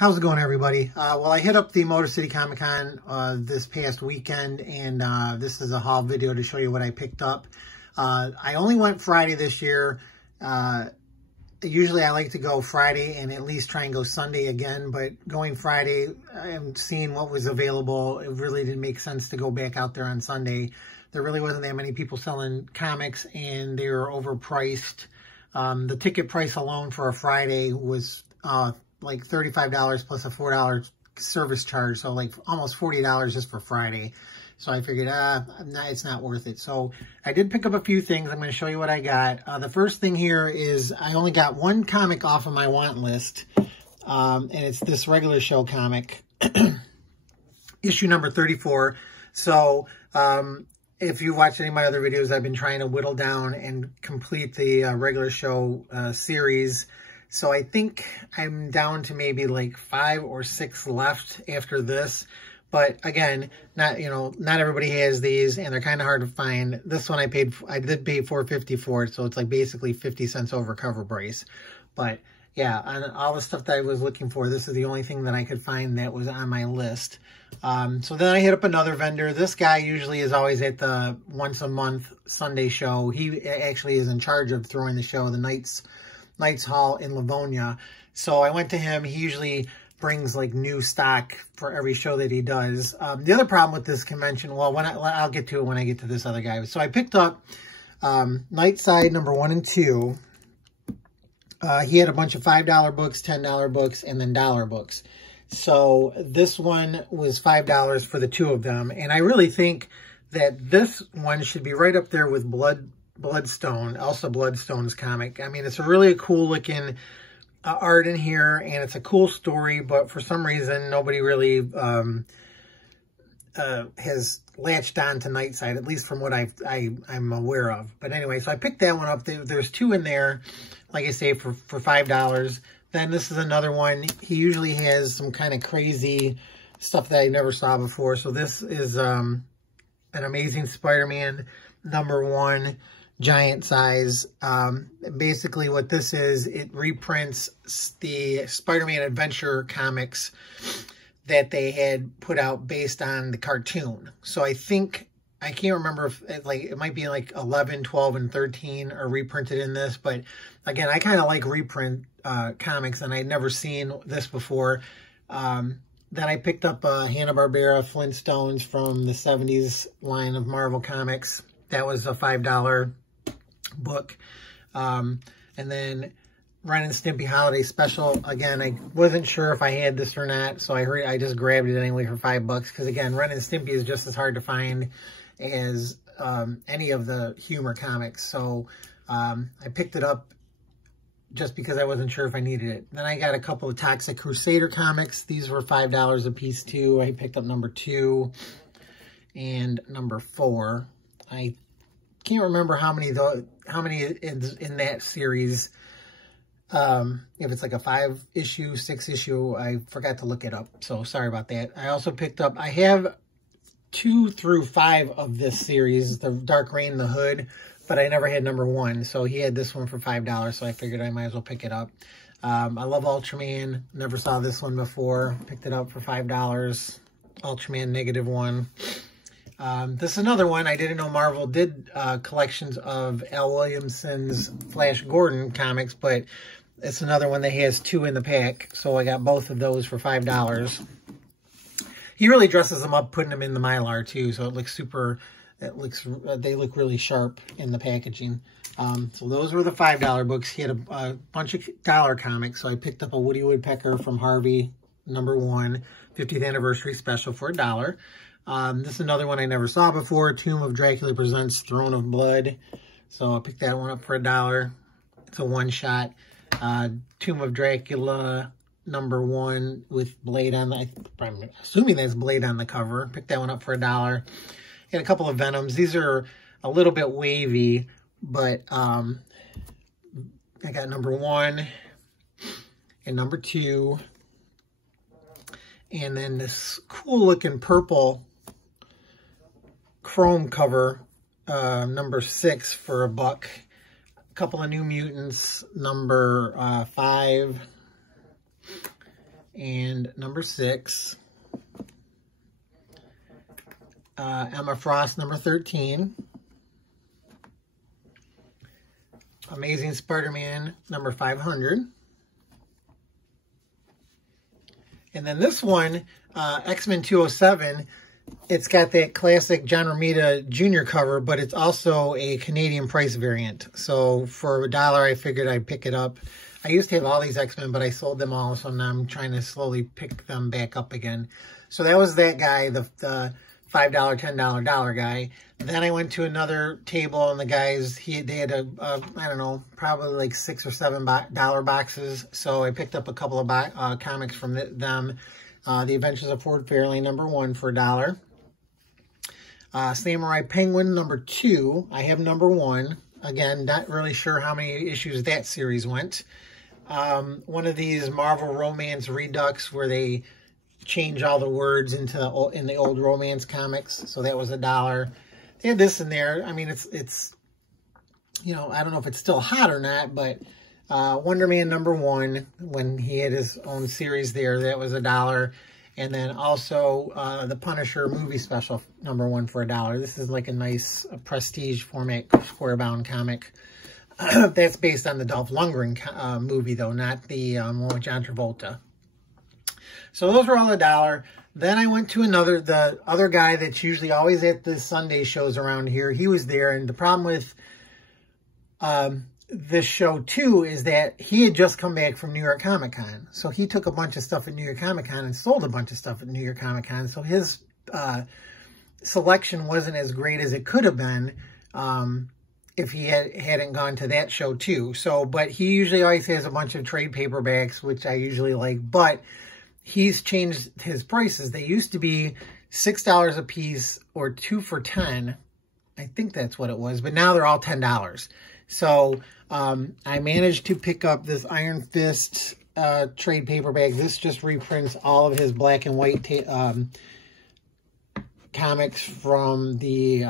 How's it going, everybody? Well, I hit up the Motor City Comic Con this past weekend, and this is a haul video to show you what I picked up. I only went Friday this year. Usually I like to go Friday and at least try and go Sunday again, but going Friday and seeing what was available, it really didn't make sense to go back out there on Sunday. There really wasn't that many people selling comics, and they were overpriced. The ticket price alone for a Friday was like $35 plus a $4 service charge. So like almost $40 just for Friday. So I figured, it's not worth it. So I did pick up a few things. I'm going to show you what I got. The first thing here is I only got one comic off of my want list. And it's this regular show comic, issue number 34. So, if you watched any of my other videos, I've been trying to whittle down and complete the regular show series. So I think I'm down to maybe like 5 or 6 left after this. But again, not everybody has these, and they're kind of hard to find. This one I did pay $4.50 for it, so it's like basically 50 cents over cover price. But yeah, on all the stuff that I was looking for, this is the only thing that I could find that was on my list. So then I hit up another vendor. This guy usually is always at the once a month Sunday show. He actually is in charge of throwing the show, the Knights Hall in Livonia. So I went to him. He usually brings like new stock for every show that he does. The other problem with this convention, well, I'll get to it when I get to this other guy. So I picked up Nightside number 1 and 2. He had a bunch of $5 books, $10 books, and then dollar books. So this one was $5 for the 2 of them. And I really think that this one should be right up there with Bloodstone, Elsa Bloodstone's comic. I mean, it's a really cool looking art in here, and it's a cool story, but for some reason, nobody really has latched on to Nightside, at least from what I'm aware of. But anyway, so I picked that one up. There's 2 in there, like I say, for $5. Then this is another one. He usually has some kind of crazy stuff that I never saw before. So this is an Amazing Spider-Man number 1. Giant size. Basically what this is, it reprints the Spider-Man Adventure comics that they had put out based on the cartoon. So I can't remember if it might be like 11, 12, and 13 are reprinted in this, but again, I kind of like reprint comics, and I'd never seen this before. Then I picked up Hanna-Barbera Flintstones from the 70s line of Marvel Comics. That was a $5 book. And then Ren and Stimpy Holiday Special. Again, I wasn't sure if I had this or not, so I just grabbed it anyway for $5 because again, Ren and Stimpy is just as hard to find as any of the humor comics. So I picked it up just because I wasn't sure if I needed it. Then I got a couple of Toxic Crusader comics. These were $5 a piece too. I picked up number 2 and number 4. I can't remember how many is in that series. If it's like a 5-issue, 6-issue, I forgot to look it up. So sorry about that. I also picked up, I have 2 through 5 of this series, the Dark Reign, the Hood, but I never had number 1. So he had this one for $5, so I figured I might as well pick it up. I love Ultraman. Never saw this one before. Picked it up for $5. Ultraman -1. This is another one. I didn't know Marvel did collections of Al Williamson's Flash Gordon comics, but it's another one that has 2 in the pack. So I got both of those for $5. He really dresses them up, putting them in the Mylar too. So it looks they look really sharp in the packaging. So those were the $5 books. He had a bunch of dollar comics. So I picked up a Woody Woodpecker from Harvey, number 1, 50th anniversary special for $1. This is another one I never saw before. Tomb of Dracula Presents Throne of Blood. So I picked that one up for $1. It's a one-shot. Tomb of Dracula number 1 with Blade on the, I'm assuming that's Blade on the cover. Picked that one up for $1. Got a couple of Venoms. These are a little bit wavy, but I got number 1 and number 2. And then this cool looking purple chrome cover, number 6 for $1. couple of New Mutants, number 5, and number 6. Emma Frost, number 13. Amazing Spider-Man, number 500. And then this one, X-Men 207, it's got that classic John Romita Jr. cover, but it's also a Canadian price variant. So for $1, I figured I'd pick it up. I used to have all these X-Men, but I sold them all, so now I'm trying to slowly pick them back up again. So that was that guy, the $5, $10 guy. Then I went to another table, and the guys, they had I don't know, probably like $6 or $7 boxes. So I picked up a couple of comics from them. The Adventures of Ford Fairlane, number 1 for $1. Samurai Penguin, number 2. I have number 1. Again, not really sure how many issues that series went. One of these Marvel Romance Redux where they change all the words in the old romance comics. So that was $1. They had this in there. I mean, it's you know, I don't know if it's still hot or not, but Wonder Man number 1, when he had his own series there, that was $1. And then also the Punisher movie special, number 1 for $1. This is like a nice prestige format square-bound comic. That's based on the Dolph Lundgren movie, though, not the one with John Travolta. So those were all $1. Then I went to the other guy that's usually always at the Sunday shows around here. He was there, and the problem with this show, too, is that he had just come back from New York Comic Con. So he took a bunch of stuff at New York Comic Con and sold a bunch of stuff at New York Comic Con. So his selection wasn't as great as it could have been if he hadn't gone to that show, too. So, but he usually always has a bunch of trade paperbacks, which I usually like. But he's changed his prices. They used to be $6 a piece or 2 for $10. I think that's what it was. But now they're all $10. So I managed to pick up this Iron Fist trade paperback. This just reprints all of his black and white comics from the,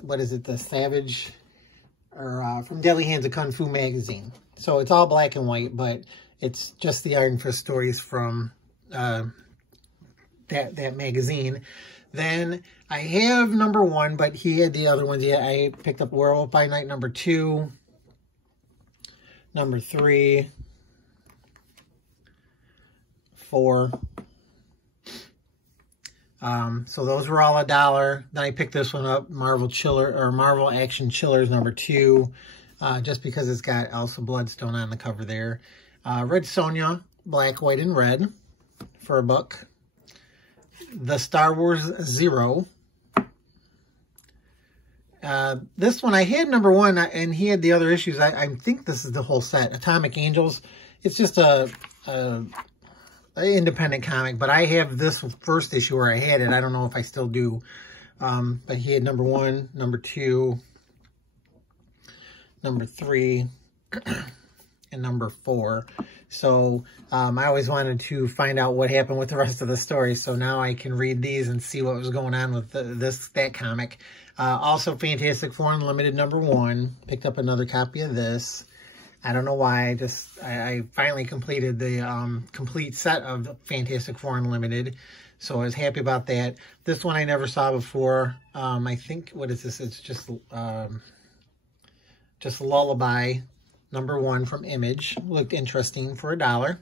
what is it, the Savage, or from Deadly Hands of Kung Fu magazine. So it's all black and white, but it's just the Iron Fist stories from that magazine. Then I have number 1, but he had the other ones. Yeah, I picked up Werewolf by Night number 2, number 3, 4. So those were all $1. Then I picked this one up, Marvel Action Chillers number 2, just because it's got Elsa Bloodstone on the cover there. Red Sonja, black, white, and red for $1. The Star Wars Zero. This one, I had number 1, and he had the other issues. I think this is the whole set. Atomic Angels. It's just a independent comic, but I have this first issue where I had it. I don't know if I still do. But he had number 1, number 2, number 3, and number 4. So I always wanted to find out what happened with the rest of the story. So now I can read these and see what was going on with that comic. Also, Fantastic Four Unlimited number 1. Picked up another copy of this. I don't know why. I finally completed the complete set of Fantastic Four Unlimited. So I was happy about that. This one I never saw before. I think, what is this? It's just Lullaby number 1 from Image. Looked interesting for $1.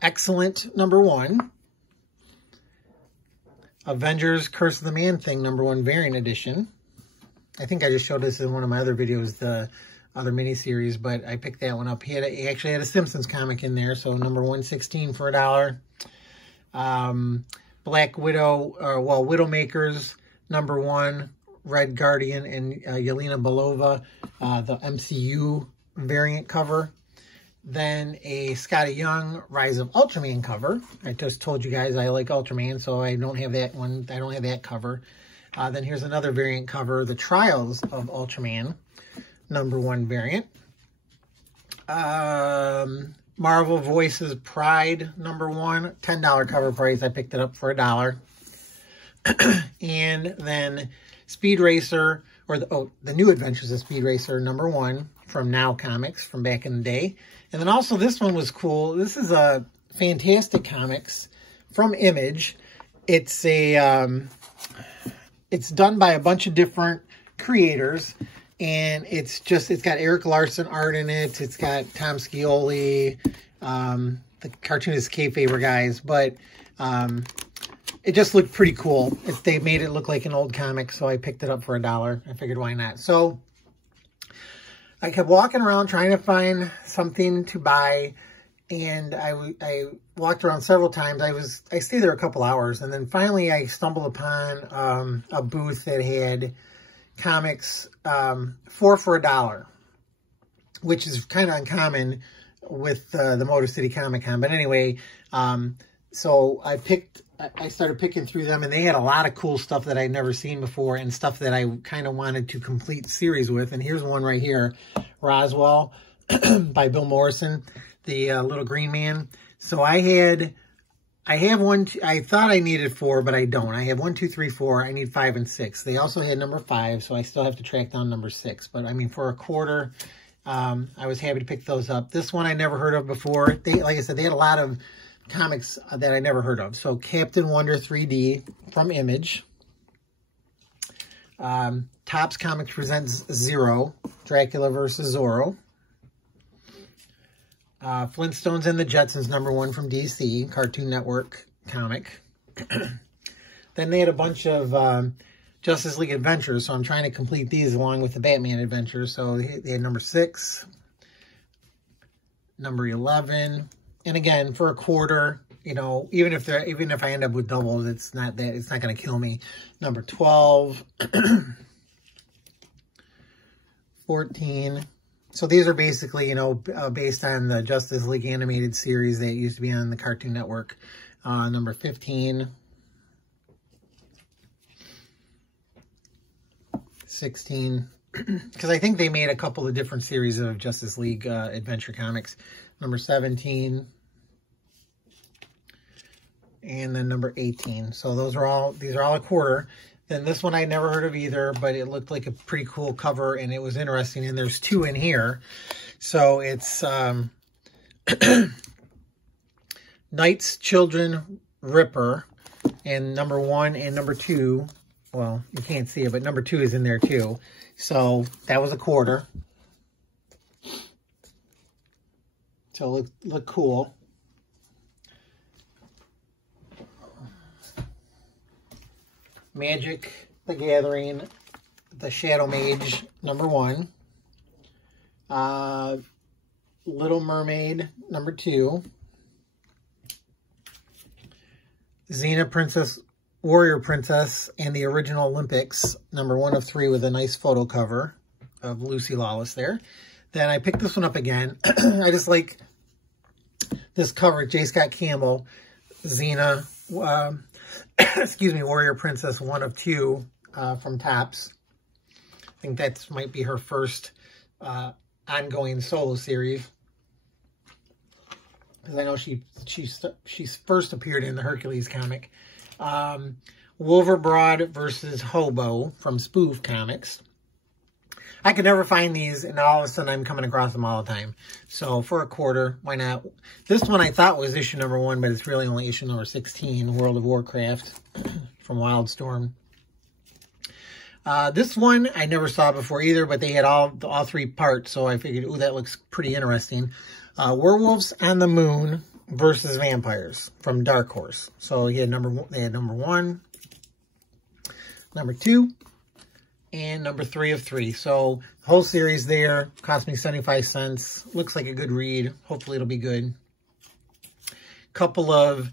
Excellent number 1. Avengers Curse of the Man-Thing number 1 variant edition. I think I just showed this in one of my other videos, the other miniseries, but I picked that one up. He actually had a Simpsons comic in there, so number 116 for $1. Black Widow, Widowmakers number 1. Red Guardian and Yelena Belova, the MCU variant cover. Then a Scotty Young Rise of Ultraman cover. I just told you guys I like Ultraman, so I don't have that one. I don't have that cover. Then here's another variant cover, The Trials of Ultraman, number 1 variant. Marvel Voices Pride, number 1, $10 cover price. I picked it up for $1. And then Speed Racer, or the New Adventures of Speed Racer, number 1 from Now Comics from back in the day. And then also this one was cool. This is a Fantastic Comics from Image. It's a it's done by a bunch of different creators, and it's got Eric Larson art in it. It's got Tom Scioli, the cartoonist Kayfaber guys, but it just looked pretty cool. They made it look like an old comic, so I picked it up for $1. I figured, why not? So I kept walking around trying to find something to buy, and I walked around several times. I stayed there a couple hours, and then finally I stumbled upon a booth that had comics 4 for $1, which is kind of uncommon with the Motor City Comic Con. But anyway, so I started picking through them, and they had a lot of cool stuff that I'd never seen before and stuff that I kind of wanted to complete series with. And here's one right here, Roswell by Bill Morrison, the Little Green Man. So I have one, I thought I needed 4, but I don't. I have 1, 2, 3, 4. I need 5 and 6. They also had number 5, so I still have to track down number 6. But I mean, for $25, I was happy to pick those up. This one I never heard of before. Like I said, they had a lot of comics that I never heard of. So Captain Wonder 3D from Image. Topps Comics presents Zero, Dracula versus Zorro. Flintstones and the Jetsons #1 from DC, Cartoon Network comic. Then they had a bunch of Justice League Adventures, so I'm trying to complete these along with the Batman Adventures. So they had number 6, number 11, and again for $25, you know, even if I end up with doubles, it's not going to kill me. Number 12, 14. So these are basically, you know, based on the Justice League animated series that used to be on the Cartoon Network. Number 15, 16, because I think they made a couple of different series of Justice League adventure comics. Number 17, and then number 18. So these are all $25. Then this one I never heard of either, but it looked like a pretty cool cover, and it was interesting. And there's 2 in here. So it's Knight's Children Ripper, and number 1 and number 2. Well, you can't see it, but number 2 is in there too. So that was $25. So it looked cool. Magic the Gathering, the Shadow Mage #1. Little Mermaid #2. Xena Warrior Princess and the Original Olympics #1 of 3 with a nice photo cover of Lucy Lawless there. Then I picked this one up again. I just like this cover, J. Scott Campbell, Xena, excuse me, Warrior Princess 1 of 2 from Topps. I think that might be her first ongoing solo series, because I know she's first appeared in the Hercules comic. Wolverbroad versus Hobo from Spoof Comics. I could never find these, and all of a sudden I'm coming across them all the time. So for $25, why not? This one I thought was issue #1, but it's really only issue number 16, World of Warcraft from Wildstorm. This one I never saw before either, but they had all 3 parts, so I figured, ooh, that looks pretty interesting. Werewolves on the Moon versus Vampires from Dark Horse. So they had number 1, number 2, and number 3 of 3. So the whole series there cost me 75 cents. Looks like a good read. Hopefully it'll be good. Couple of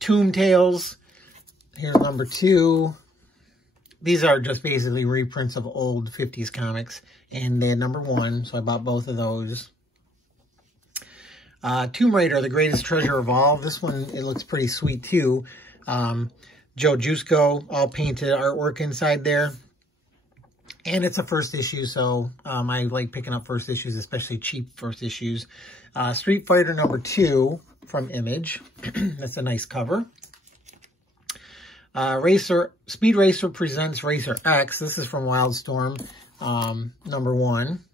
Tomb Tales. Here's number 2. These are just basically reprints of old 50s comics. And they had number 1, so I bought both of those. Tomb Raider, The Greatest Treasure of All. This one, it looks pretty sweet too. Joe Jusko, all painted artwork inside there. And it's a first issue, so I like picking up first issues, especially cheap first issues. Street Fighter #2 from Image. That's a nice cover. Speed Racer presents Racer X. This is from Wildstorm. number 1.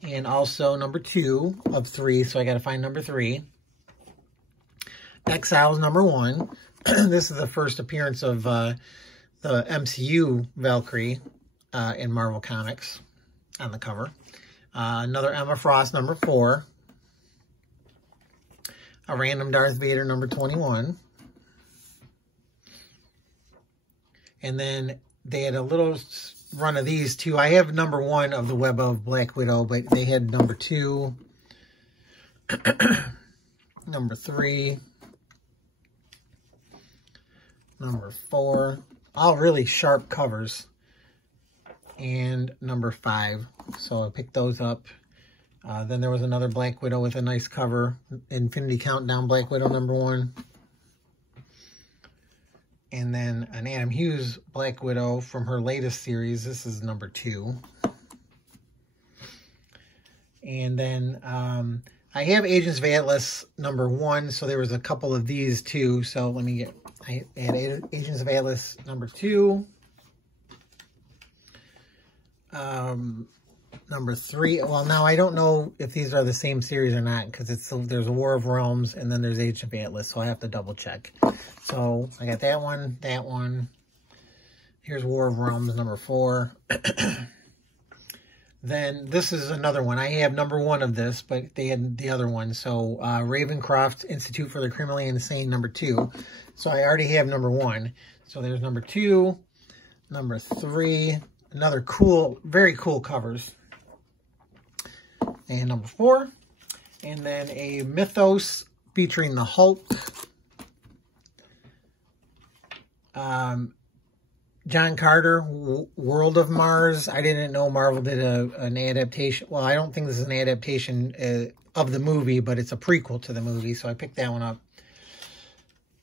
And also number 2 of 3. So I got to find number 3. Exiles number 1. This is the first appearance of the MCU Valkyrie in Marvel Comics on the cover. Another Emma Frost number 4. A random Darth Vader number 21. And then they had a little run of these too. I have number 1 of the Web of Black Widow, but they had number 2, number 3, number 4, all really sharp covers, and number 5. So I picked those up. Then there was another Black Widow with a nice cover, Infinity Countdown Black Widow number 1. And then an Adam Hughes Black Widow from her latest series. This is number 2. And then I have Agents of Atlas number 1. So there was a couple of these too. So let me get, I had Agents of Atlas number 2. Number 3. Well, now I don't know if these are the same series or not, because there's a War of Realms and then there's Age of Atlas, so I have to double check. So I got that one, that one. Here's War of Realms number 4. Then this is another one. I have number 1 of this, but they had the other one. So Ravencroft Institute for the Criminally Insane number 2. So I already have number 1. So there's number 2, number 3. Another cool, very cool covers. And number 4. And then a Mythos featuring the Hulk. John Carter, World of Mars. I didn't know Marvel did an adaptation. Well, I don't think this is an adaptation of the movie, but it's a prequel to the movie. So I picked that one up.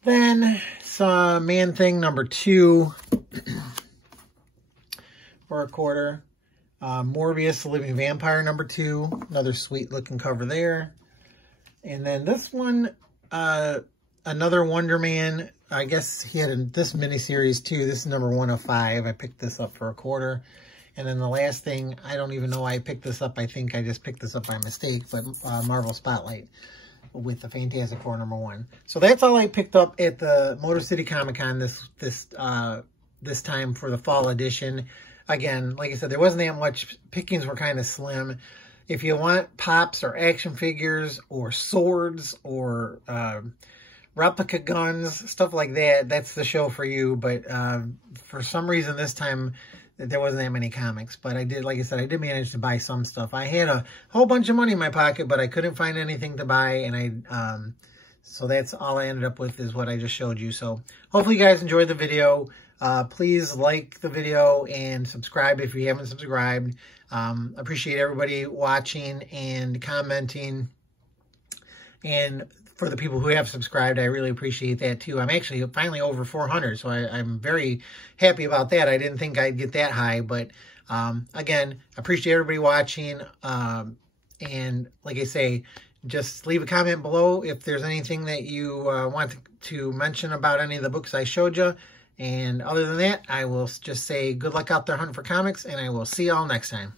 Then saw Man-Thing number 2 for a quarter. Morbius, the Living Vampire number 2. Another sweet looking cover there. And then this one, another Wonder Man. I guess he had this miniseries too. This is number 1 of 5. I picked this up for a quarter. And then the last thing, I don't even know why I picked this up. I think I just picked this up by mistake, but Marvel Spotlight with the Fantastic Four number 1. So that's all I picked up at the Motor City Comic Con this time for the fall edition. Again, like I said, there wasn't that much. Pickings were kind of slim. If you want pops or action figures or swords or replica guns, stuff like that, that's the show for you. But for some reason this time, there wasn't that many comics. But I did, like I said, I did manage to buy some stuff. I had a whole bunch of money in my pocket, but I couldn't find anything to buy. And so that's all I ended up with is what I just showed you. So hopefully you guys enjoyed the video. Please like the video and subscribe if you haven't subscribed. Appreciate everybody watching and commenting. And for the people who have subscribed, I really appreciate that too. I'm actually finally over 400, so I'm very happy about that. I didn't think I'd get that high, but again, appreciate everybody watching. And like I say, just leave a comment below if there's anything that you want to mention about any of the books I showed you. And other than that, I will just say good luck out there hunting for comics, and I will see y'all next time.